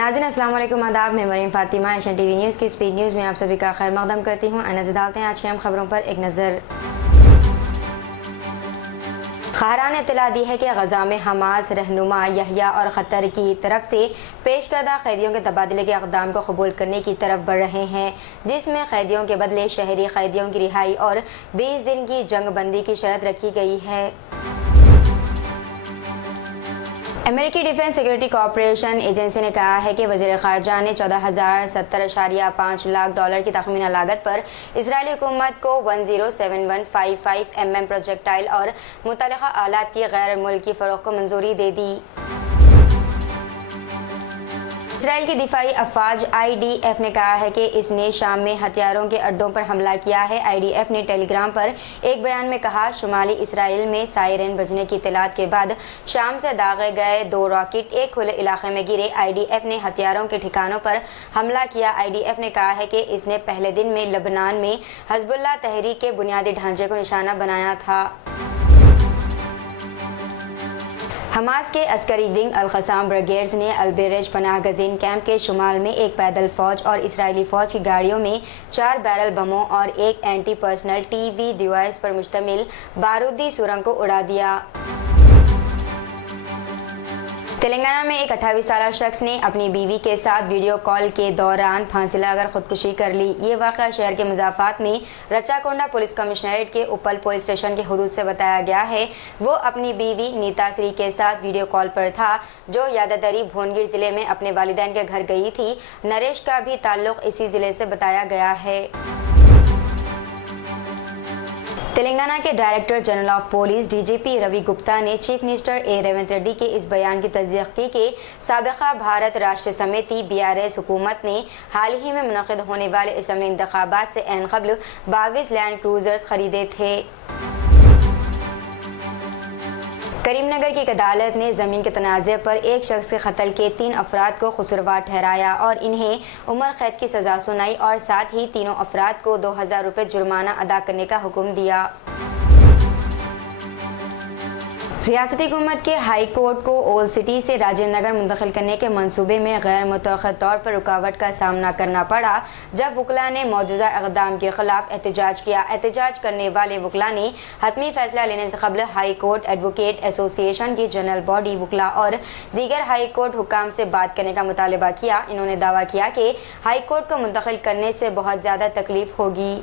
नाज़रीन अस्सलाम वालेकुम, आदाब। मैं Maryam Fatima Asian TV news की स्पीड न्यूज़ में आप सभी का खैर मकदम करती हूँ। नजर डालते हैं आज की हम खबरों पर एक नज़र। ख़ारा ने इत्तला दी है कि गजा में हमास रहनुमा यहया और ख़तर की तरफ से पेश करदा कैदियों के तबादले के इक़दाम को कबूल करने की तरफ बढ़ रहे हैं, जिसमें कैदियों के बदले शहरी कैदियों की रिहाई और 20 दिन की जंग बंदी की शर्त रखी गई है। अमेरिकी डिफेंस सिक्योरिटी कॉरपोरेशन एजेंसी ने कहा है कि वज़ीर ख़ारजा ने 14,070.5 लाख डॉलर की तखमीना लागत पर इजरायली हुकूमत को 107155 mm प्रोजेक्टाइल और मुतल्लिक़ा आलात की गैर मुल्की फ़रोख्त को मंजूरी दे दी। इसराइल की दिफाई अफवाज IDF ने कहा है कि इसने शाम में हथियारों के अड्डों पर हमला किया है। IDF ने टेलीग्राम पर एक बयान में कहा, शुमाली इसराइल में सायरन बजने की इत्तलात के बाद शाम से दागे गए 2 रॉकेट एक खुले इलाके में गिरे। IDF ने हथियारों के ठिकानों पर हमला किया। IDF ने कहा है कि इसने पहले दिन में लबनान में हिज़्बुल्लाह तहरीक के बुनियादी ढांचे को निशाना बनाया था। हमास के अस्करी विंग अल-क़साम ब्रिगेड्स ने अल-बेरेज पनाह गज़ीन कैंप के शुमाल में एक पैदल फौज और इसराइली फौज की गाड़ियों में 4 बैरल बमों और एक एंटी पर्सनल TV डिवाइस पर मुश्तमिल बारूदी सुरंग को उड़ा दिया। तेलंगाना में एक 28 साला शख्स ने अपनी बीवी के साथ वीडियो कॉल के दौरान फांसी लगाकर खुदकुशी कर ली। ये वाक़या शहर के मुज़ाफ़ात में रचाकोंडा पुलिस कमिश्नरेट के उपल पुलिस स्टेशन के हुदूद से बताया गया है। वो अपनी बीवी नीता श्री के साथ वीडियो कॉल पर था, जो यादादरी भुवनगिर जिले में अपने वालिदैन के घर गई थी। नरेश का भी ताल्लुक़ इसी जिले से बताया गया है। तेलंगाना के director general of police DGP Ravi Gupta ने चीफ मिनिस्टर रेवंत रेड्डी के इस बयान की तस्दीक की कि साबिक़ा भारत राष्ट्रीय समिति BRS हुकूमत ने हाल ही में मुनक़िद होने वाले असम्बली इंतख़ाबात से ऐन क़ब्ल 22 लैंड क्रूज़र्स खरीदे थे। करीमनगर की एक अदालत ने ज़मीन के तनाज़े पर एक शख्स के कत्ल के 3 अफराद को कसूरवार ठहराया और इन्हें उम्र कैद की सज़ा सुनाई और साथ ही तीनों अफराद को 2000 रुपये जुर्माना अदा करने का हुक्म दिया। रियासती हुकूमत के हाई कोर्ट को ओल्ड सिटी से राजेंद्र नगर मुंतकिल करने के मंसूबे में गैर मुतअख्खर तौर पर रुकावट का सामना करना पड़ा, जब वकला ने मौजूदा इक़दाम के खिलाफ एहतजाज किया। एहतजाज करने वाले वकला ने हतमी फैसला लेने से कबल हाई कोर्ट एडवोकेट एसोसिएशन की जनरल बॉडी वकला और दीगर हाई कोर्ट हुकाम से बात करने का मुतालबा किया। इन्होंने दावा किया कि हाई कोर्ट को मुंतकिल करने से बहुत ज़्यादा तकलीफ होगी।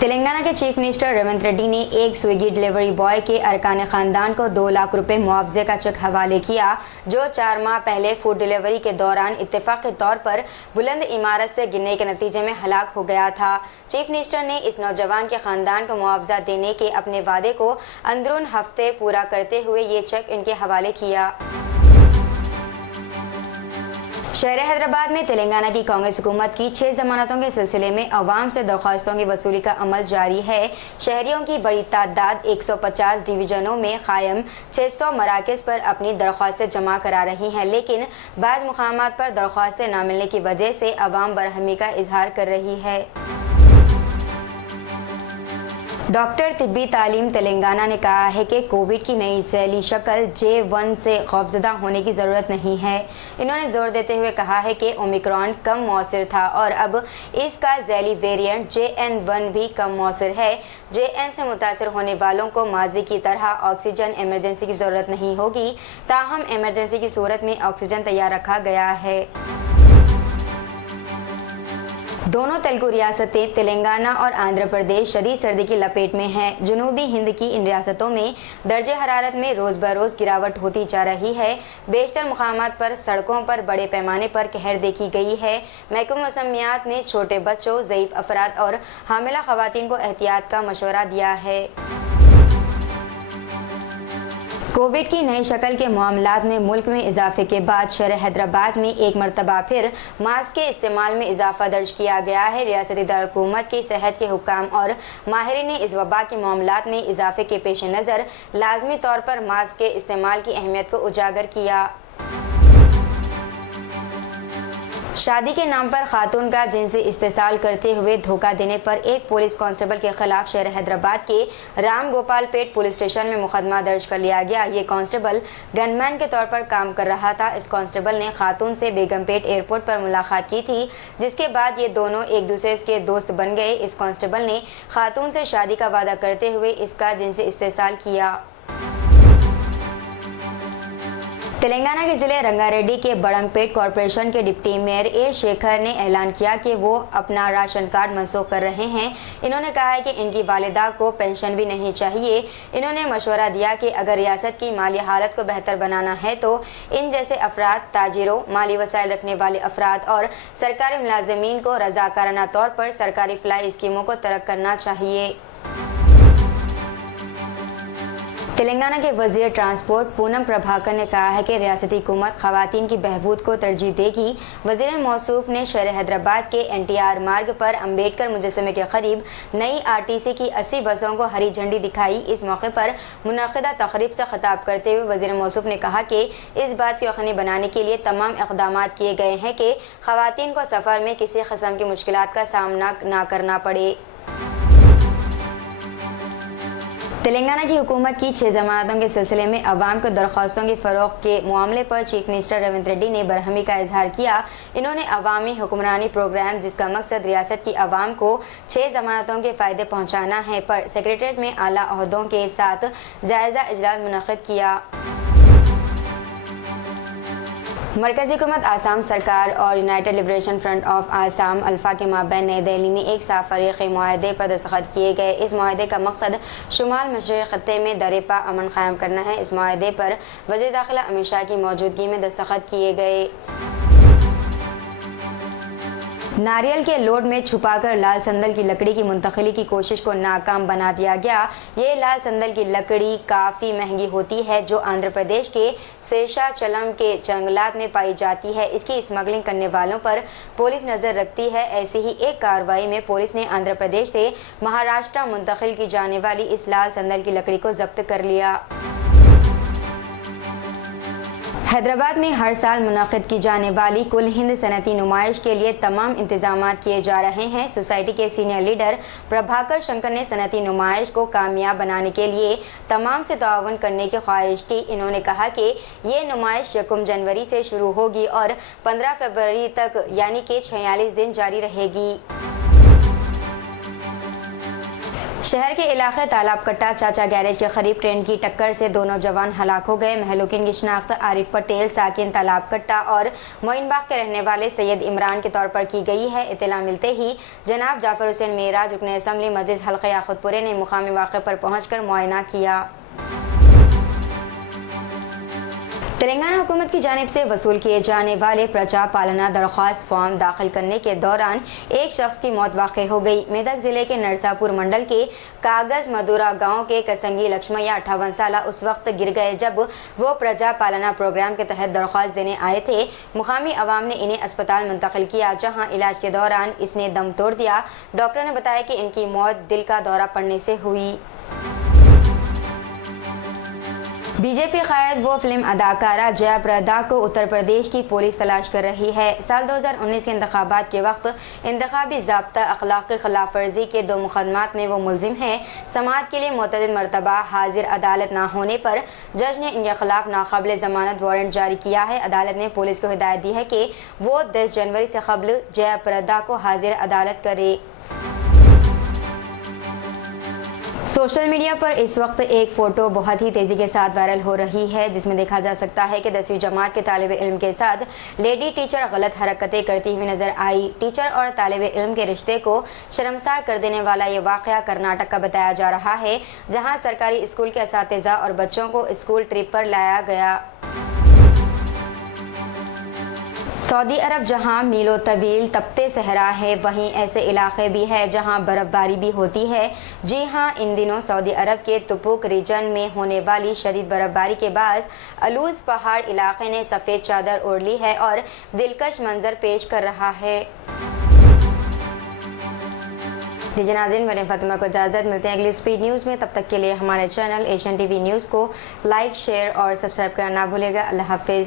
तेलंगाना के चीफ मिनिस्टर रेवंत रेड्डी ने एक स्विगी डिलीवरी बॉय के अरकान ख़ानदान को 2 लाख रुपए मुआवजे का चेक हवाले किया, जो 4 माह पहले फूड डिलीवरी के दौरान इत्तेफाक़ी तौर पर बुलंद इमारत से गिरने के नतीजे में हलाक हो गया था। चीफ मिनिस्टर ने इस नौजवान के ख़ानदान को मुआवजा देने के अपने वादे को अंदरून हफ्ते पूरा करते हुए ये चेक इनके हवाले किया। शहर हैदराबाद में तेलंगाना की कांग्रेस हुकूमत की 6 जमानतों के सिलसिले में अवाम से दरख्वास्तों की वसूली का अमल जारी है। शहरियों की बड़ी तादाद 150 डिवीजनों में कायम 600 मराकज़ पर अपनी दरख्वास्तें जमा करा रही हैं, लेकिन बाज़ मुकामात पर दरख्वास्तें न मिलने की वजह से अवाम बरहमी का इजहार कर रही है। डॉक्टर तिब्बी तालीम तेलंगाना ने कहा है कि कोविड की नई झैली शक्ल J1 से खौफजदा होने की ज़रूरत नहीं है। इन्होंने जोर देते हुए कहा है कि ओमिक्रॉन कम मौसर था और अब इसका झैली वेरिएंट JN1 भी कम मौसर है। JN से मुतासर होने वालों को माजी की तरह ऑक्सीजन इमरजेंसी की ज़रूरत नहीं होगी, ताहम इमरजेंसी की सूरत में ऑक्सीजन तैयार रखा गया है। दोनों तेलुगु रियासतें तेलंगाना और आंध्र प्रदेश शदीद सर्दी की लपेट में हैं। जनूबी हिंद की इन रियासतों में दर्जे हरारत में रोज़ बरोज़ गिरावट होती जा रही है। बेशतर मुकामात पर सड़कों पर बड़े पैमाने पर कहर देखी गई है। महकमा मौसमियात ने छोटे बच्चों, ज़ईफ़ अफराद और हामिला ख़वातीन को एहतियात का मशवरा दिया है। कोविड की नई शक्ल के मामलात में मुल्क में इजाफे के बाद शहर हैदराबाद में एक मरतबा फिर मास्क के इस्तेमाल में इजाफा दर्ज किया गया है। रियासती दारकूमत की सेहत के हुक्काम और माहिरीन ने इस वबा के मामलात में इजाफे के पेश नज़र लाजमी तौर पर मास्क के इस्तेमाल की अहमियत को उजागर किया। शादी के नाम पर खातून का जिनसी इस्तेसाल करते हुए धोखा देने पर एक पुलिस कांस्टेबल के खिलाफ शहर हैदराबाद के राम गोपाल पेट पुलिस स्टेशन में मुकदमा दर्ज कर लिया गया। ये कांस्टेबल गनमैन के तौर पर काम कर रहा था। इस कांस्टेबल ने खातून से बेगमपेट एयरपोर्ट पर मुलाकात की थी, जिसके बाद ये दोनों एक दूसरे के दोस्त बन गए। इस कांस्टेबल ने खातून से शादी का वादा करते हुए इसका जिनसी इस्तेसाल किया। तेलंगाना के जिले रंगारेड्डी के बड़ंगपेट कॉरपोरेशन के डिप्टी मेयर ए शेखर ने ऐलान किया कि वो अपना राशन कार्ड मनसूख कर रहे हैं। इन्होंने कहा है कि इनकी वालिदा को पेंशन भी नहीं चाहिए। इन्होंने मशवरा दिया कि अगर रियासत की माली हालत को बेहतर बनाना है तो इन जैसे अफराद, ताजिरों, माली वसाइल रखने वाले अफराद और सरकारी मुलाजिमीन को रजाकाराना तौर पर सरकारी फलाही स्कीमों को तरक करना चाहिए। तेलंगाना के वजीर ट्रांसपोर्ट पूनम प्रभाकर ने कहा है कि रियासती हुकूमत खवातीन की बहबूद को तरजीह देगी। वजीर मौसूफ ने शहर हैदराबाद के NTR मार्ग पर अम्बेडकर मुजस्समे के करीब नई RTC की 80 बसों को हरी झंडी दिखाई। इस मौके पर मुनक़िदा तकरीब से खिताब करते हुए वजीर मौसूफ ने कहा कि इस बात को यकीनी बनाने के लिए तमाम इक़दाम किए गए हैं कि खवातीन को सफ़र में किसी किस्म की मुश्किलात का सामना न करना पड़े। तेलंगाना की हुकूमत की 6 जमानतों के सिलसिले में अवाम को दरख्वास्तों के फ़रोग़ के मामले पर चीफ मिनिस्टर रेवंत रेड्डी ने बरहमी का इजहार किया। इन्होंने अवामी हुक्मरानी प्रोग्राम, जिसका मकसद रियासत की अवाम को 6 जमानतों के फ़ायदे पहुँचाना है, पर सेक्रेटेरिएट में आला ओहदों के साथ जायज़ा इजलास मुनक़्क़िद किया। मरकज़ी हुकूमत आसाम सरकार और United liberation front of Assam alpha के माबैन नई दिल्ली में एक साफ फरीक़ी मुआहदे पर दस्तखत किए गए। इस मुआहदे का मकसद शुमाल मशरिक़ी खत्ते में दरेपा अमन कायम करना है। इस मुआहदे पर वज़ीर दाखिला अमित शाह की मौजूदगी में दस्तखत किए गए। नारियल के लोड में छुपाकर लाल संदल की लकड़ी की मुंतकिली की कोशिश को नाकाम बना दिया गया। ये लाल संदल की लकड़ी काफ़ी महंगी होती है, जो आंध्र प्रदेश के शेषाचलम के जंगलात में पाई जाती है। इसकी स्मगलिंग करने वालों पर पुलिस नज़र रखती है। ऐसी ही एक कार्रवाई में पुलिस ने आंध्र प्रदेश से महाराष्ट्र मुंतकिल की जाने वाली इस लाल संदल की लकड़ी को जब्त कर लिया। हैदराबाद में हर साल मुनक़्क़िद की जाने वाली कुल हिंद सनती नुमाइश के लिए तमाम इंतजाम किए जा रहे हैं। सोसाइटी के सीनियर लीडर प्रभाकर शंकर ने सनती नुमाइश को कामयाब बनाने के लिए तमाम से ताउन करने की ख्वाहिश की। इन्होंने कहा कि ये नुमाइश 1 जनवरी से शुरू होगी और 15 फरवरी तक यानी कि 46 दिन जारी रहेगी। शहर के इलाके तालाब कट्टा चाचा गैरेज के करीब ट्रेन की टक्कर से 2 नौजवान हलाक हो गए। महलूकिन की शिनाख्त आरिफ पटेल साकिन तालाब कट्टा और मोइनबाग के रहने वाले सैयद इमरान के तौर पर की गई है। इत्तला मिलते ही जनाब जाफर हुसैन मेराज रुकन असम्बली मस्जिद हल्का याकुतपुरे ने मुकामी वाक़े पर पहुंचकर मुआयना किया। तेलंगाना हुकूमत की जानिब से वसूल किए जाने वाले प्रजा पालना दरख्वास्त फॉर्म दाखिल करने के दौरान एक शख्स की मौत वाक़ हो गई। मेदक ज़िले के नरसापुर मंडल के कागज मधुरा गांव के कसंगी लक्ष्मैया 58 साल उस वक्त गिर गए जब वो प्रजा पालना प्रोग्राम के तहत दरख्वास्त देने आए थे। मुकामी अवाम ने इन्हें अस्पताल मुंतकिल किया, जहाँ इलाज के दौरान इसने दम तोड़ दिया। डॉक्टर ने बताया कि इनकी मौत दिल का दौरा पड़ने से हुई। बीजेपी कायद वो फिल्म अदाकारा जया प्रदा को उत्तर प्रदेश की पुलिस तलाश कर रही है। साल 2019 के इंतखाबात के वक्त इंतखाबी ज़ाब्ता अखलाक की खिलाफ वर्जी के 2 मुकदमात में वो मुलजिम है। समाअत के लिए मुतअद्दिद मरतबा हाजिर अदालत ना होने पर जज ने इनके खिलाफ नाक़ाबिल ज़मानत वारंट जारी किया है। अदालत ने पुलिस को हिदायत दी है कि वो 10 जनवरी से कबल जया प्रदा को हाजिर अदालत करे। सोशल मीडिया पर इस वक्त एक फ़ोटो बहुत ही तेज़ी के साथ वायरल हो रही है, जिसमें देखा जा सकता है कि 10वीं जमात के तालिब इल्म के साथ लेडी टीचर गलत हरकतें करती हुई नज़र आई। टीचर और तालिब इल्म के रिश्ते को शर्मसार कर देने वाला ये वाक़या कर्नाटक का बताया जा रहा है, जहां सरकारी स्कूल के असातिज़ा और बच्चों को स्कूल ट्रिप पर लाया गया। सऊदी अरब जहां मीलों तवील तपते सहरा है, वहीं ऐसे इलाके भी है जहां बर्फ़बारी भी होती है। जी हां, इन दिनों सऊदी अरब के तुपुक रीजन में होने वाली शदीद बर्फ़बारी के बाद अलूज़ पहाड़ इलाके ने सफ़ेद चादर ओढ़ ली है और दिलकश मंजर पेश कर रहा है। नाज़रीन, मैंने फातिमा को इजाज़त, मिलते हैं अगली स्पीड न्यूज़ में। तब तक के लिए हमारे चैनल एशियन टीवी न्यूज़ को लाइक, शेयर और सब्सक्राइब करना ना भूलेगा। अल्लाह हाफ़िज़।